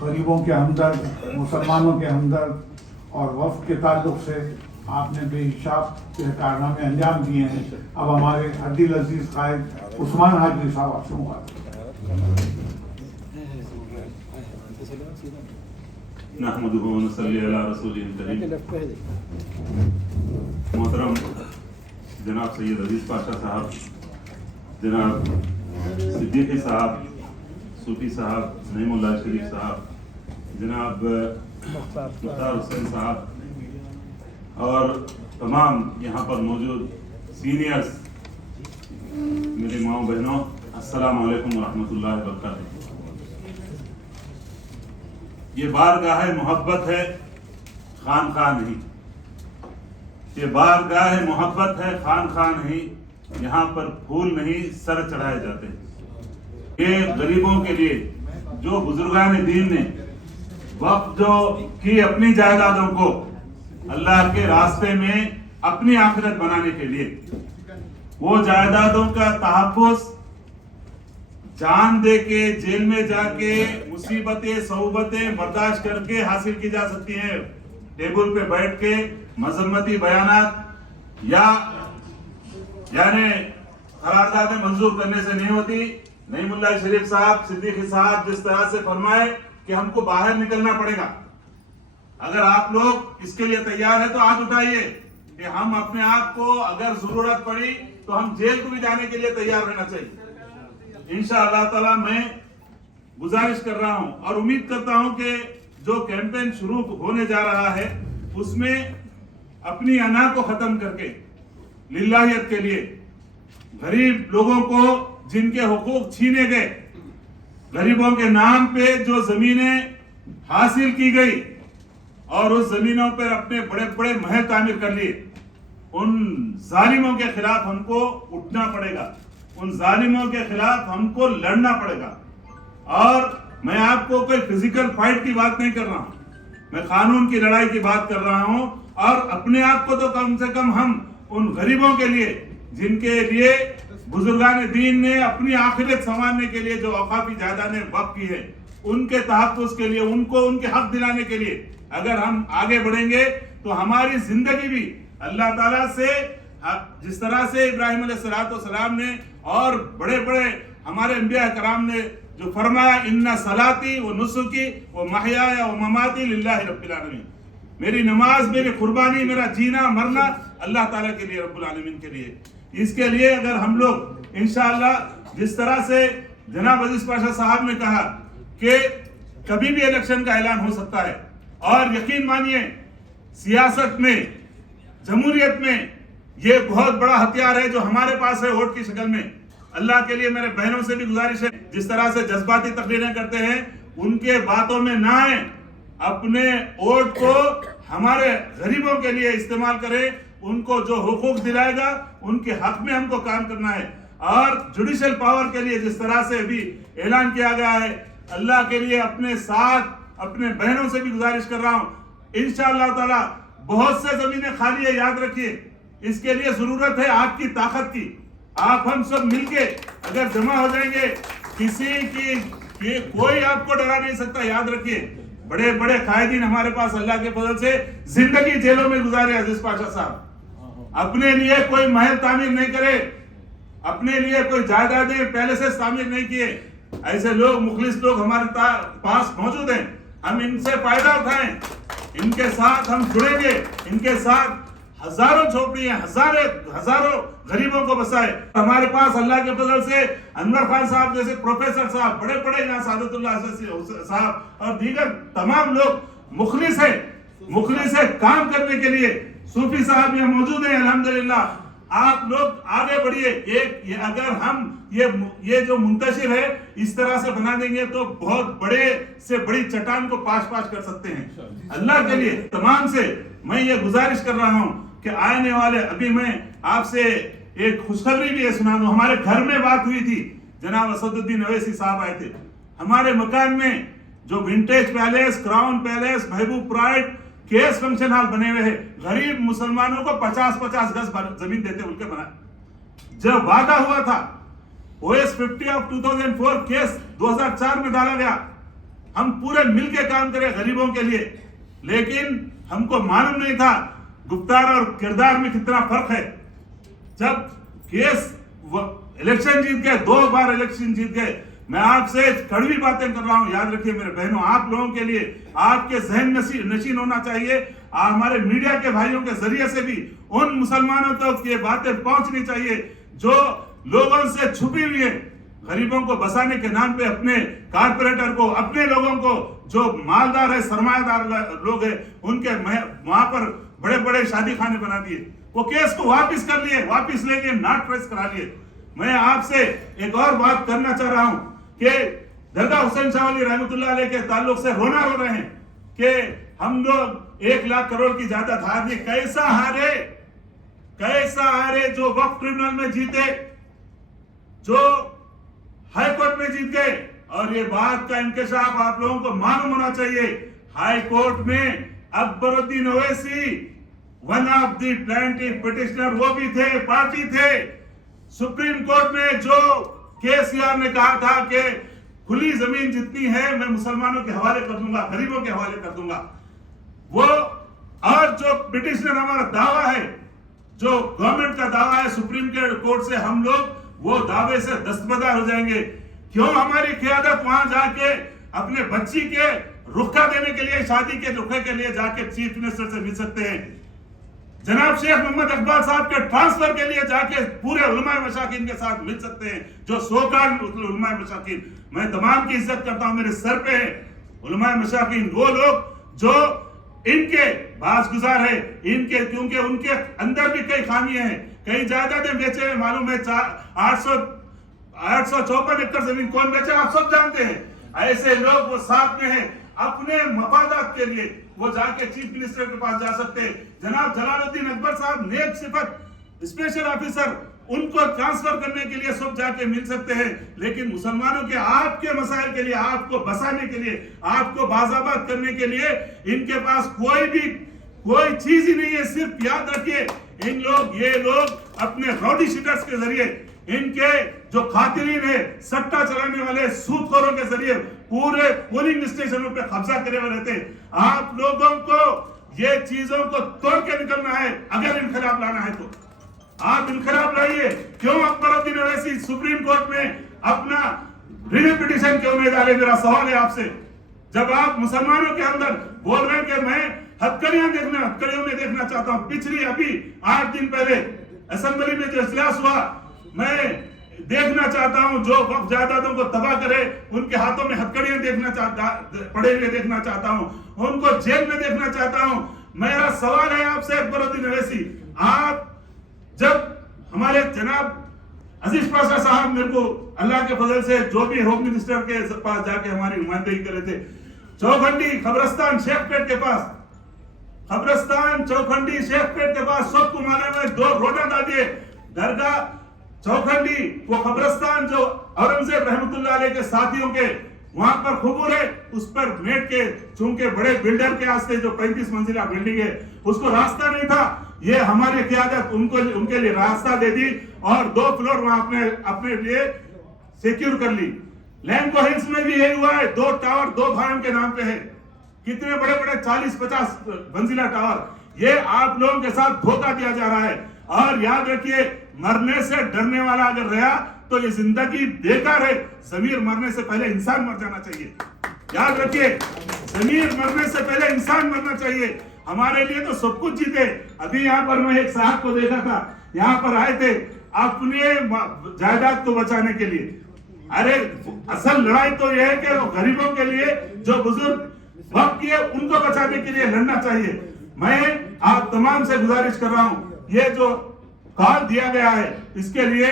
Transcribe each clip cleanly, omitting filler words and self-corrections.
غریبوں کے ہمدرد، مسلمانوں کے ہمدرد اور وفد کے تعلق سے آپ نے بے حساب کارنامے انجام دیے ہیں. اب ہمارے عدل عزیز قائد عثمان حاجی صاحب آپ سے مخاطب. نحمدہ و نصلی علی رسولہ الکریم. محترم جناب سید عزیز پاشا صاحب، جناب صدیقی صاحب، صوفی صاحب، نعیم اللہ شریف صاحب، جناب مختار حسین صاحب اور تمام یہاں پر موجود سینئرز، میری ماؤں بہنوں، السلام علیکم ورحمۃ اللہ وبرکاتہ. یہ بارگاہ محبت ہے، خانقاہ نہیں. یہ بارگاہ محبت ہے، خانقاہ نہیں. یہاں پر پھول نہیں، سر چڑھائے جاتے. یہ غریبوں کے لیے جو بزرگان دین نے وقت جو کی اپنی جائیدادوں کو اللہ کے راستے میں اپنی آخرت بنانے کے لیے، وہ جائیدادوں کا تحفظ جان دے کے، جیل میں جا کے، مصیبتیں صعوبتیں برداشت کر کے حاصل کی جا سکتی ہیں. ٹیبل پہ بیٹھ کے مذمتی بیانات یعنی قراردادیں منظور کرنے سے نہیں ہوتی. نعیم اللہ شریف صاحب، صدیقی صاحب جس طرح سے فرمائے کہ ہم کو باہر نکلنا پڑے گا. اگر آپ لوگ اس کے لیے تیار ہیں تو ہاتھ اٹھائیے کہ ہم اپنے آپ کو اگر ضرورت پڑی تو ہم جیل کو بھی جانے کے لیے تیار رہنا چاہیے. انشاءاللہ تعالی میں گزارش کر رہا ہوں اور امید کرتا ہوں کہ جو کیمپین شروع ہونے جا رہا ہے اس میں اپنی انا کو ختم کر کے للہیت کے لیے غریب لوگوں کو جن کے حقوق چھینے گئے، غریبوں کے نام پہ جو زمینیں حاصل کی گئی اور اس زمینوں پر اپنے بڑے بڑے محل تعمیر کر لیے، ان ظالموں کے خلاف ہم کو اٹھنا پڑے گا. ان ظالموں کے خلاف ہم کو لڑنا پڑے گا. اور میں آپ کو کوئی فزیکل فائٹ کی بات نہیں کر رہا ہوں، میں قانون کی لڑائی کی بات کر رہا ہوں. اور اپنے آپ کو تو کم سے کم ہم ان غریبوں کے لیے جن کے لیے بزرگان دین نے اپنی آخرت سنوارنے کے لیے جو اوقافی جائیدادیں وقف کی ہے، ان کے تحفظ کے لیے، ان کو ان کے حق دلانے کے لیے اگر ہم آگے بڑھیں گے تو ہماری زندگی بھی اللہ تعالیٰ سے جس طرح سے ابراہیم علیہ السلام نے اور بڑے بڑے ہمارے انبیاء کرام نے جو فرمایا، ان صلاتی و نسکی و محیایا و مماتی للہ رب العالمین، میری نماز، میری قربانی، میرا جینا مرنا اللہ تعالیٰ کے لیے، رب العالمین کے لیے. اس کے لیے اگر ہم لوگ انشاءاللہ جس طرح سے جناب عزیز پاشا صاحب نے کہا کہ کبھی بھی الیکشن کا اعلان ہو سکتا ہے، اور یقین مانیے سیاست میں، جمہوریت میں یہ بہت بڑا ہتھیار ہے جو ہمارے پاس ہے ووٹ کی شکل میں. اللہ کے لیے میرے بہنوں سے بھی گزارش ہے، جس طرح سے جذباتی تقریریں کرتے ہیں ان کے باتوں میں نہ آئیں. اپنے ووٹ کو ہمارے غریبوں کے لیے استعمال کریں. ان کو جو حقوق دلائے گا ان کے حق میں ہم کو کام کرنا ہے. اور جوڈیشل پاور کے لیے جس طرح سے بھی اعلان کیا گیا ہے، اللہ کے لیے اپنے ساتھ اپنے بہنوں سے بھی گزارش کر رہا ہوں، انشاءاللہ تعالی بہت سے زمینیں خالی ہے، یاد رکھیے. اس کے لیے ضرورت ہے آپ کی طاقت کی. آپ ہم سب مل کے اگر جمع ہو جائیں گے، کسی کی کوئی آپ کو ڈرا نہیں سکتا. یاد رکھیے بڑے بڑے قائدین ہمارے پاس اللہ کے فضل سے زندگی جیلوں میں گزارے. عزیز پاشا صاحب اپنے لیے کوئی محل تعمیر نہیں کرے، اپنے لیے کوئی جائیدادیں پہلے سے تعمیر نہیں کیے. ایسے لوگ، مخلص لوگ ہمارے پاس موجود ہیں. ہم ان سے فائدہ اٹھائیں، ان کے ساتھ ہم جڑیں گے، ان کے ساتھ ہزاروں جھوپڑیاں، ہزاروں غریبوں کو بسائے. ہمارے پاس اللہ کے فضل سے انور خان صاحب جیسے پروفیسر صاحب، بڑے بڑے یہاں سعادت اللہ صاحب اور دیگر تمام لوگ مخلص ہے کام کرنے کے لیے. صوفی صاحب یہاں موجود ہیں الحمدللہ. آپ لوگ آگے بڑھیے. اگر ہم یہ جو منتشر ہے اس طرح سے بنا دیں گے تو بہت بڑے سے بڑی چٹان کو پاش کر سکتے ہیں. اللہ کے لیے تمام سے میں یہ گزارش کر رہا ہوں کہ آنے والے، ابھی میں آپ سے ایک خوشخبری بھی سنا دوں. ہمارے گھر میں بات ہوئی تھی، جناب اسد الدین اویسی صاحب آئے تھے. ہمارے مکان میں جو ونٹیج پیلیس، کراؤن پیلیس، محبوب پرائڈ، کیس فنکشن ہال بنے ہوئے ہیں، غریب مسلمانوں کو 50 گز زمین دیتے ان کے بنا. جب وعدہ ہوا تھا OS 50 آف 2004 کیس 2004 میں ڈالا گیا، ہم پورے مل کے کام کریں غریبوں کے لیے، لیکن ہم کو معلوم نہیں تھا گفتار اور کردار میں کتنا فرق ہے۔ جب کیس الیکشن جیت گئے، 2 بار الیکشن جیت گئے، میں آپ سے کڑوی باتیں کر رہا ہوں، یاد رکھیے میرے بہنوں، آپ لوگوں کے لیے آپ کے ذہن نشین ہونا چاہیے، ہمارے میڈیا کے بھائیوں کے ذریعے سے بھی ان مسلمانوں تک یہ باتیں پہنچنی چاہیے جو لوگوں سے چھپی ہوئی ہیں، غریبوں کو بسانے کے نام پہ اپنے کارپوریٹر کو، اپنے لوگوں کو جو مالدار ہے، سرمایہ دار لوگ ہیں، ان کے وہاں پر بڑے بڑے شادی خانے بنا دیے، وہ کیس کو واپس کر لیے، واپس لے کے ناٹ پریس کرا لیے۔ میں آپ سے ایک اور بات کرنا چاہ رہا ہوں کہ درگاہ حسین شاہ ولی رحمۃ اللہ علیہ کے تعلق سے رو رہے ہیں کہ ہم لوگ 1 لاکھ کروڑ کی جائیداد ہار دی، کیسا ہارے جو وقف ٹریبونل میں جیتے، جو ہائی کورٹ میں جیت گئے، اور یہ بات کا انکشاف آپ لوگوں کو معلوم ہونا چاہیے، ہائی کورٹ میں Akbaruddin Owaisi one of the plaintiff petitioner وہ بھی تھے، پارٹی تھے۔ سپریم کورٹ میں جو KCR نے کہا تھا کہ کھلی زمین جتنی ہے میں مسلمانوں کے حوالے کر دوں گا، غریبوں کے حوالے کر دوں گا، وہ اور جو پٹیشنر ہمارا دعویٰ ہے، جو گورنمنٹ کا دعویٰ ہے سپریم کورٹ سے، ہم لوگ وہ دعوے سے دستبردار ہو جائیں گے۔ کیوں ہماری قیادت وہاں جا کے اپنے بچی کے رخہ دینے کے لیے، شادی کے رخے کے لیے جا کے چیف منسٹر سے مل سکتے ہیں، جناب شیخ محمد اقبال صاحب کے ٹرانسفر کے لیے جا کے پورے علماء مشاکین کے ساتھ مل سکتے ہیں، جو سوکال علماء مشاکین، میں تمام کی عزت کرتا ہوں، میرے سر پہ ہے علماء مشاکین، وہ لوگ جو ان کے باز گزار ہے، ان کے کیونکہ ان کے اندر بھی کئی خامیاں ہیں، کئی جائیدادیں بیچے ہیں، معلوم ہے 854 ایکڑ زمین کون بیچے آپ سب جانتے ہیں، ایسے لوگ وہ ساتھ میں ہیں، اپنے مفادات کے لیے وہ جا کے چیف منسٹر کے پاس جا سکتے ہیں۔ جناب جلال الدین اکبر صاحب نیک صفت اسپیشل آفیسر، ان کو ٹرانسفر کرنے کے لیے سب جا کے مل سکتے ہیں، لیکن مسلمانوں کے آپ کے مسائل کے لیے، آپ کو بسانے کے لیے، آپ کو بازآباد کرنے کے لیے ان کے پاس کوئی چیز ہی نہیں ہے۔ صرف یاد رکھیے یہ لوگ اپنے راؤڈی شیٹرز کے ذریعے، ان کے جو قاتلین ہیں، سٹہ چلانے والے سود خوروں کے ذریعے پورے پولنگ اسٹیشنوں پہ قبضہ کرے ہوئے رہتے ہیں۔ آپ لوگوں کو یہ چیزوں کو توڑ کے نکلنا ہے، اگر انقلاب لانا ہے تو آپ انقلاب لائیے۔ کیوں اکبر الدین اویسی سپریم کورٹ میں اپنا ریویو پٹیشن کیوں نہیں ڈالے؟ میرا سوال ہے آپ سے، جب آپ مسلمانوں کے اندر بول رہے ہیں کہ میں ہتکڑیوں میں دیکھنا چاہتا ہوں۔ پچھلی ابھی 8 دن پہلے اسمبلی میں جو اجلاس ہوا، میں دیکھنا چاہتا ہوں جو وقف جائیدادوں کو تباہ کرے، ان کے ہاتھوں میں ہتکڑیاں پڑے ہوئے دیکھنا چاہتا ہوں، ان کو جیل میں دیکھنا چاہتا ہوں۔ میرا سوال ہے آپ سے اکبر الدین اویسی، آپ جب ہمارے جناب عزیز پاشا صاحب میرے کو اللہ کے فضل سے جو بھی ہوم منسٹر کے پاس جا کے ہماری نمائندگی کرے تھے، چوکھنڈی قبرستان شیخ پیٹ کے پاس، قبرستان چوکھنڈی شیخ پیٹ کے پاس سب کو معلوم ہے 2 روڈاں ڈال دیے، درگاہ چوکھنڈی وہ قبرستان جو اورنگزیب رحمت اللہ علیہ کے ساتھیوں کے وہاں پر قبور ہے، اس پر میٹ کے چونکہ بڑے بلڈر کے واسطے جو 35 منزلہ بلڈنگ ہے اس کو راستہ نہیں تھا، یہ ہماری قیادت ان کے لیے راستہ دے دی اور 2 فلور وہاں اپنے لیے سیکیور کر لی۔ لینکو ہلز میں بھی یہی ہوا ہے، 2 ٹاور 2 بھائیوں کے نام پہ ہے، کتنے بڑے 40-50 منزلہ ٹاور، یہ آپ لوگوں کے ساتھ دھوکہ دیا جا رہا ہے۔ اور یاد رکھیے مرنے سے ڈرنے والا اگر رہا تو یہ زندگی بیکار ہے، ضمیر مرنے سے پہلے انسان مر جانا چاہیے، یاد رکھیے ضمیر مرنے سے پہلے انسان مرنا چاہیے۔ ہمارے لیے تو سب کچھ جیتے، ابھی یہاں پر میں ایک صاحب کو دیکھا تھا، یہاں پر آئے تھے اپنے جائیداد کو بچانے کے لیے۔ ارے اصل لڑائی تو یہ ہے کہ غریبوں کے لیے جو بزرگ وقت کیے ان کو بچانے کے لیے لڑنا چاہیے۔ میں آپ تمام سے گزارش کر رہا ہوں، یہ جو کال دیا گیا ہے اس کے لیے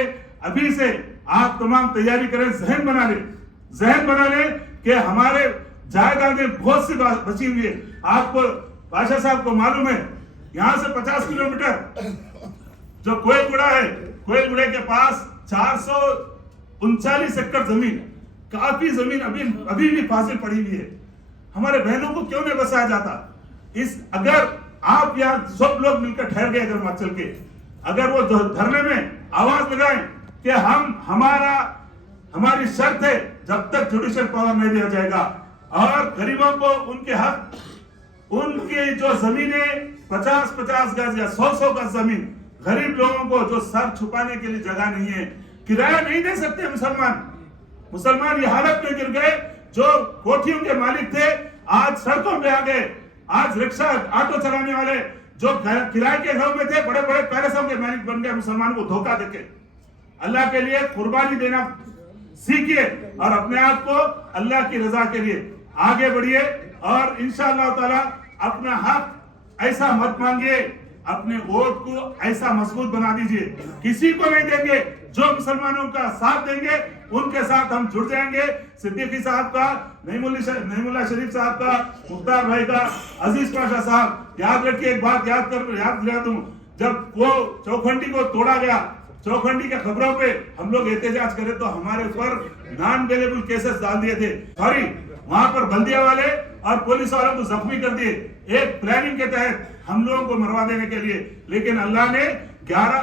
ابھی سے آپ تمام تیاری کریں، ذہن بنا لیں کہ ہمارے جائیدادیں بہت سی بچی ہوئی ہے۔ آپ کو بادشاہ صاحب کو معلوم ہے یہاں سے 50 کلومیٹر جو کوئل گڑا ہے، کوئل گڑے کے پاس 439 ایکڑ زمین، کافی زمین ابھی بھی فاصل پڑی ہوئی ہے۔ ہمارے بہنوں کو کیوں نہیں بسایا جاتا؟ اگر آپ یہاں سب لوگ مل کر ٹھہر گئے ادھر مچل کے، اگر وہ دھرنے میں آواز لگائیں کہ ہماری شرط ہے جب تک جوڈیشل پاور نہیں دیا جائے گا اور غریبوں کو ان کے حق، ان کی جو زمینیں 50-50 گز یا 100 گز زمین، غریب لوگوں کو جو سر چھپانے کے لیے جگہ نہیں ہے، کرایہ نہیں دے سکتے مسلمان یہ حالت میں گر گئے، جو کوٹھیوں کے مالک تھے آج سڑکوں پہ آ گئے، آج رکشہ آٹو چلانے والے جو کرائے کے گھروں میں تھے بڑے بڑے پیلسوں کے مالک بن گئے مسلمانوں کو دھوکہ دے کے۔ اللہ کے لیے قربانی دینا سیکھیے اور اپنے آپ کو اللہ کی رضا کے لیے آگے بڑھیے، اور انشاءاللہ تعالی اپنا حق ایسا مت مانگیے، اپنے ووٹ کو ایسا مضبوط بنا دیجئے، کسی کو نہیں دیں گے، جو مسلمانوں کا ساتھ دیں گے ان کے ساتھ ہم جڑ جائیں گے۔ صدیقی صاحب کا، نعیم اللہ شریف صاحب کا، مختار بھائی کا، عزیز پاشا صاحب، یاد رکھیے ایک بات یاد دلا دوں، جب وہ چوکھنڈی کو توڑا گیا، چوکھنڈی کے خبروں پہ ہم لوگ احتجاج کرے تو ہمارے اوپر نان بیلیبل کیسز ڈال دیے تھے، سوری وہاں پر بلدیہ والے اور پولیس والوں کو زخمی کر دیے، ایک پلاننگ کے تحت ہم لوگوں کو مروا دینے کے لیے۔ لیکن اللہ نے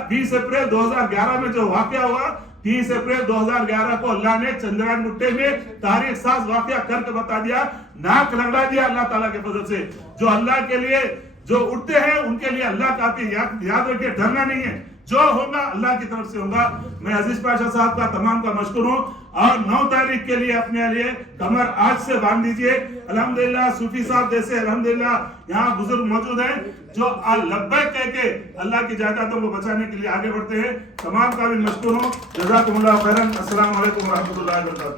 20 اپریل 2011 میں جو واقعہ ہوا، 30 اپریل 2011 کو اللہ نے چندران گٹے میں تاریخ ساز واقعہ کر کے بتا دیا، ناک لگڑا دیا اللہ تعالیٰ کے فضل سے۔ جو اللہ کے لیے جو اٹھتے ہیں ان کے لیے اللہ کافی، یاد رکھیے ڈرنا نہیں ہے، جو ہوگا اللہ کی طرف سے ہوگا۔ میں عزیز پاشا صاحب کا تمام کا مشکور ہوں، اور 9 تاریخ کے لیے اپنے لیے کمر آج سے باندھ دیجئے۔ الحمدللہ صوفی صاحب جیسے الحمدللہ یہاں بزرگ موجود ہیں جو لبیک کہہ کے اللہ کی جائیدادوں کو بچانے کے لیے آگے بڑھتے ہیں، تمام کا بھی مشکور ہوں۔ جزاکم اللہ خیرا۔ السلام علیکم ورحمۃ اللہ وبرکاتہ۔